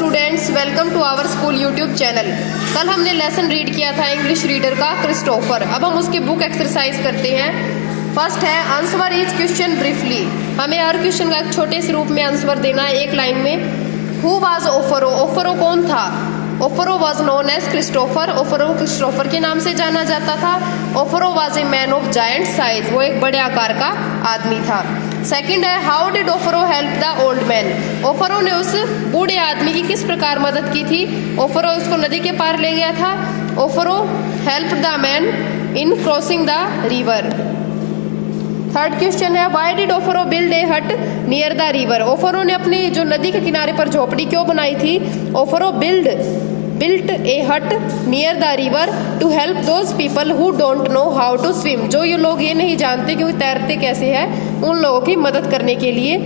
Students, welcome to our school YouTube channel. कल हमने lesson read किया था इंग्लिश रीडर का क्रिस्टोफर। अब हम उसकी बुक एक्सरसाइज करते हैं। फर्स्ट है आंसर ईच क्वेश्चन ब्रीफली। हमें हर क्वेश्चन का एक छोटे से रूप में आंसर देना है एक लाइन में। Who was ओफरो? ओफरो कौन था? Offero was known as Christopher. Offero Christopher के नाम से जाना जाता था। Offero was a man of giant size. वो एक बड़े आकार का आदमी था। सेकंड है how did Offero help the old man? Offero ने उस बूढ़े आदमी की किस प्रकार मदद की थी? ओफरो उसको नदी के पार ले गया था। Offero help the man in crossing the river. Third question है why did Offero build a hut near the river? Offero ने अपनी जो नदी के किनारे पर झोपड़ी क्यों बनाई थी? ओफरो built a hut near the river to help those people who don't know how to swim. जो ये लोग ये नहीं जानते कि तैरते कैसे हैं, उन लोगों की मदद करने के लिए।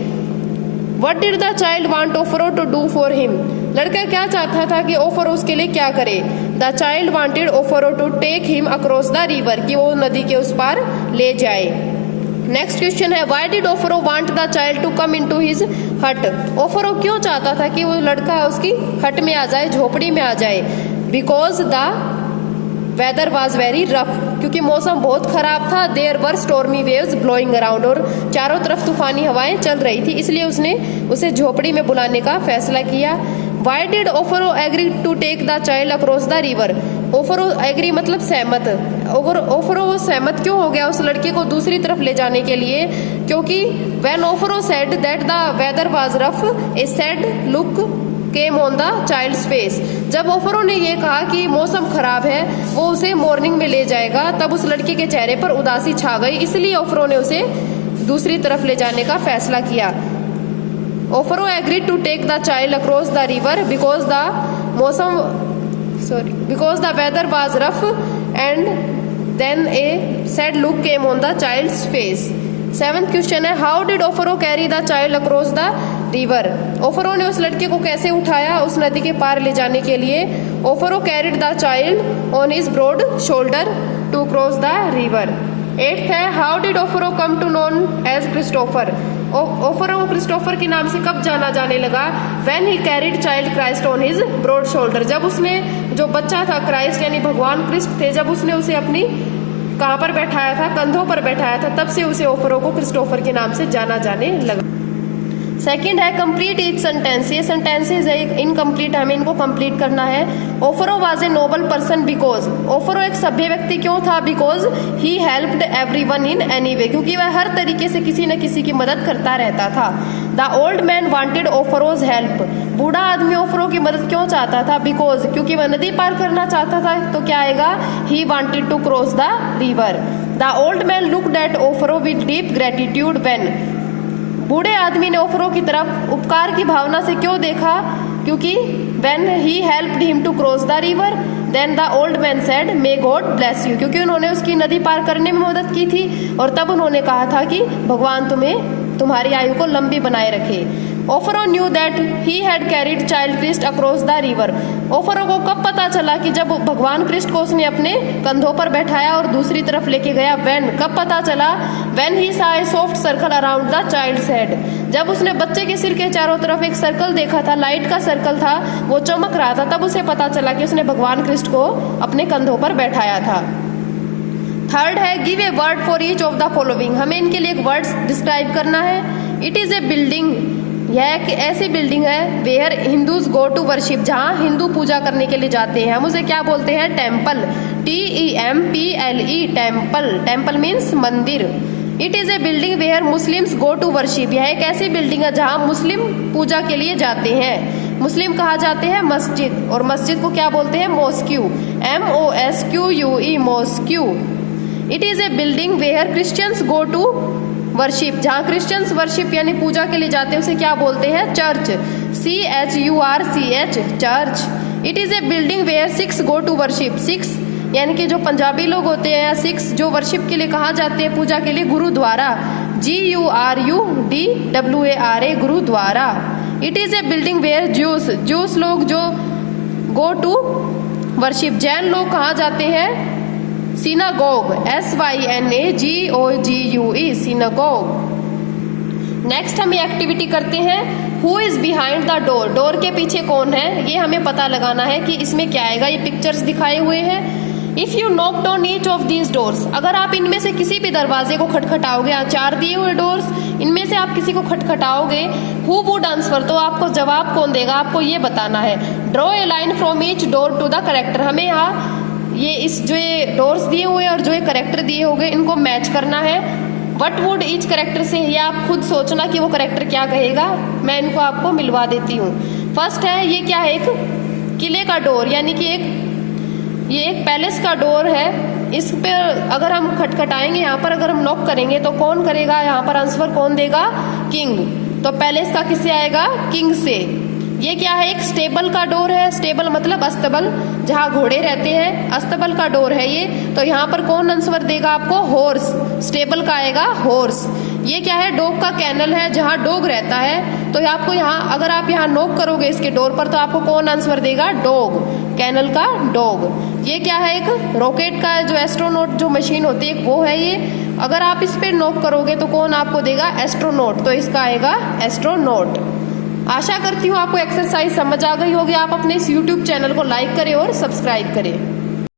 What did the child want Offero to do for him? लड़का क्या चाहता था कि ओफरो उसके लिए क्या करे? The child wanted Offero to take him across the river, कि वो नदी के उस पार ले जाए। नेक्स्ट क्वेश्चन है why did Offero want the child to come into his hut? Offero क्यों चाहता था कि वो लड़का उसकी हट में आ जाए, झोपड़ी में आ जाए? Because the weather was very rough, क्योंकि मौसम बहुत खराब था। There were stormy waves blowing around, और चारों तरफ तूफानी हवाएं चल रही थी, इसलिए उसने उसे झोपड़ी में बुलाने का फैसला किया। Why did Offero agree to take the child across the river? Offero agree मतलब सहमत। ओफरो वो सहमत क्यों हो गया उस लड़के को दूसरी तरफ ले जाने के लिए? क्योंकि when ओफरो said that the weather was rough, a sad look came on the child's face। जब ओफरो ने ये कहा कि मौसम खराब है, वो उसे मॉर्निंग में ले जाएगा, तब उस लड़के के चेहरे पर उदासी छा गई, इसलिए ओफरो ने उसे दूसरी तरफ ले जाने का फैसला किया। ओफरो agreed to take the child across the river because the weather was rough, and then a sad look came on the child's face। Seventh question है how did Offero carry the child across the river? Offero ने उस लड़के को कैसे उठाया उस नदी के पार ले जाने के लिए? Offero carried the child on his broad shoulder to cross the river. Eighth है how did Offero come to known as Christopher? Offero Christopher के नाम से कब जाना जाने लगा? When he carried child Christ on his broad shoulder. जब उसने जो बच्चा था क्राइस्ट यानी भगवान कृष्ण थे, जब उसने उसे अपनी कहाँ पर बैठाया था, कंधों पर बैठाया था, तब से उसे ओफरो को क्रिस्टोफर के नाम से जाना जाने लगा। सेकंड है कंप्लीट ईच सेंटेंस। ये सेंटेंसेज है इनकम्प्लीट, हमें इनको कंप्लीट करना है। Offero was a noble person because. Offero एक सभ्य व्यक्ति क्यों था? Because he helped everyone in any way, क्योंकि वह हर तरीके से किसी न किसी की मदद करता रहता था। The old man wanted Offero's help. बूढ़ा आदमी ओफरो की मदद क्यों चाहता था? बिकॉज क्योंकि वह नदी पार करना चाहता था। तो क्या आएगा? He wanted to cross the river. The old man looked at Offero with deep gratitude when. बूढ़े आदमी ने ओफरो की तरफ उपकार की भावना से क्यों देखा? क्योंकि when he helped him to cross the river, then the old man said, may God bless you। क्योंकि उन्होंने उसकी नदी पार करने में मदद की थी, और तब उन्होंने कहा था कि भगवान तुम्हारी आयु को लंबी बनाए रखे। Offero knew that he had carried child Christ across the river. Offero को कब पता चला कि जब भगवान कृष्ण को उसने अपने कंधों पर बैठाया और दूसरी तरफ लेके गया? व्हेन कब पता चला? When he saw a soft circle around the child's head. जब उसने बच्चे के सिर के चारों तरफ एक सर्कल देखा था, लाइट का सर्कल था, वो चमक रहा था, तब उसे पता चला कि उसने भगवान कृष्ण को अपने कंधों पर बैठाया था। थर्ड है give a word for each of the following. हमें इनके लिए एक वर्ड डिस्क्राइब करना है। It is a building. यह एक ऐसी बिल्डिंग है where Hindus go to worship, जहाँ हिंदू पूजा करने के लिए जाते हैं। हम उसे क्या बोलते हैं? Temple. TEMPLE temple. Temple means मंदिर। It is a building where Muslims go to worship. यह एक ऐसी बिल्डिंग है जहाँ मुस्लिम पूजा के लिए जाते हैं। मुस्लिम कहा जाते हैं मस्जिद, और मस्जिद को क्या बोलते हैं? Mosque. MOSQUE mosque. It is a building where Christians go to worship. जहाँ क्रिश्चियंस वर्शिप यानी पूजा के लिए जाते हैं उसे क्या बोलते हैं? Church. CHURCH church. It is a building where Sikhs go to worship. Sikhs यानी कि जो पंजाबी लोग होते हैं, या सिख्स जो वर्शिप के लिए कहा जाते हैं पूजा के लिए, gurudwara. GURUDWARA gurudwara. It is a building where Jews लोग जो गो टू वर्शिप। जैन लोग कहाँ जाते हैं? सिनागोग। SYNAGOGUE synagogue. नेक्स्ट हम एक्टिविटी करते हैं who is behind the door, door के पीछे कौन है ये हमें पता लगाना है कि इसमें क्या आएगा। ये पिक्चर्स दिखाए हुए हैं। If you knocked on each of these doors, अगर आप इनमें से किसी भी दरवाजे को खटखटाओगे, यहाँ 4 दिए हुए डोर्स, इनमें से आप किसी को खटखटाओगे, हु वुड आंसर, तो आपको जवाब कौन देगा आपको ये बताना है। Draw a line from each door to the character, हमें यहाँ ये जो ये डोर्स दिए हुए और जो ये करेक्टर दिए होंगे इनको मैच करना है। वट वुड ईच करेक्टर से, ये आप खुद सोचना कि वो करेक्टर क्या कहेगा। मैं इनको आपको मिलवा देती हूँ। फर्स्ट है, ये क्या है, एक किले का डोर, यानी कि ये एक पैलेस का डोर है। इस पे अगर हम खटखटाएंगे, यहाँ पर अगर हम नॉक करेंगे तो कौन करेगा, यहाँ पर आंसर कौन देगा, किंग। तो पैलेस का किससे आएगा, किंग से। ये क्या है, एक स्टेबल का डोर है। स्टेबल मतलब अस्तबल, जहाँ घोड़े रहते हैं, अस्तबल का डोर है ये। तो यहाँ पर कौन आंसर देगा आपको, हॉर्स। स्टेबल का आएगा हॉर्स। ये क्या है, डॉग का कैनल है, जहाँ डॉग रहता है। तो आपको यहाँ अगर आप यहाँ नॉक करोगे इसके डोर पर तो आपको कौन आंसर देगा, डॉग, कैनल का डॉग। ये क्या है, एक रॉकेट का जो एस्ट्रोनॉट जो मशीन होती है वो है ये। अगर आप इस पे नॉक करोगे तो कौन आपको देगा, एस्ट्रोनॉट। तो इसका आएगा एस्ट्रोनॉट। आशा करती हूँ आपको एक्सरसाइज समझ आ गई होगी। आप अपने इस यूट्यूब चैनल को लाइक करें और सब्सक्राइब करें।